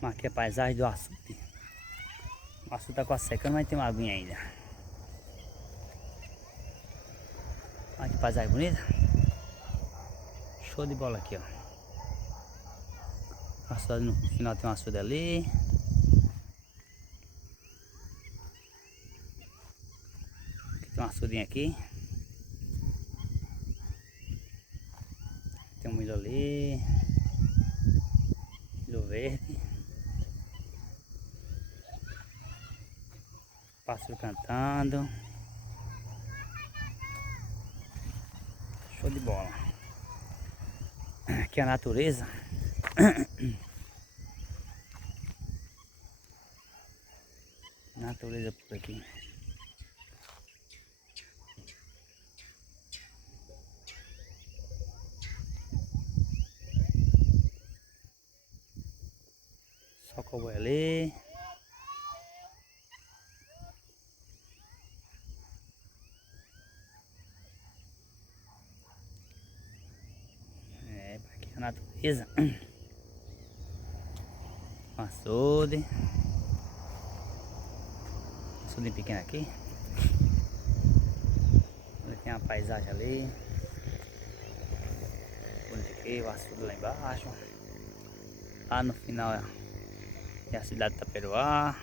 Aqui é a paisagem do açude. O açude tá quase secando, mas tem uma aguinha ainda. Olha que paisagem bonita. Show de bola aqui, ó. Açude, no final tem um açude ali. Aqui tem um açudinho aqui. Tem um milho ali. Milho verde. Pássaro cantando. Show de bola. Aqui é a natureza. Natureza por aqui. Só cowboy ali. É, aqui é a natureza. Açude. Açude pequeno aqui. Ali tem uma paisagem ali. Bonito aqui, o açude lá embaixo. Lá no final é a cidade de Itaperuá.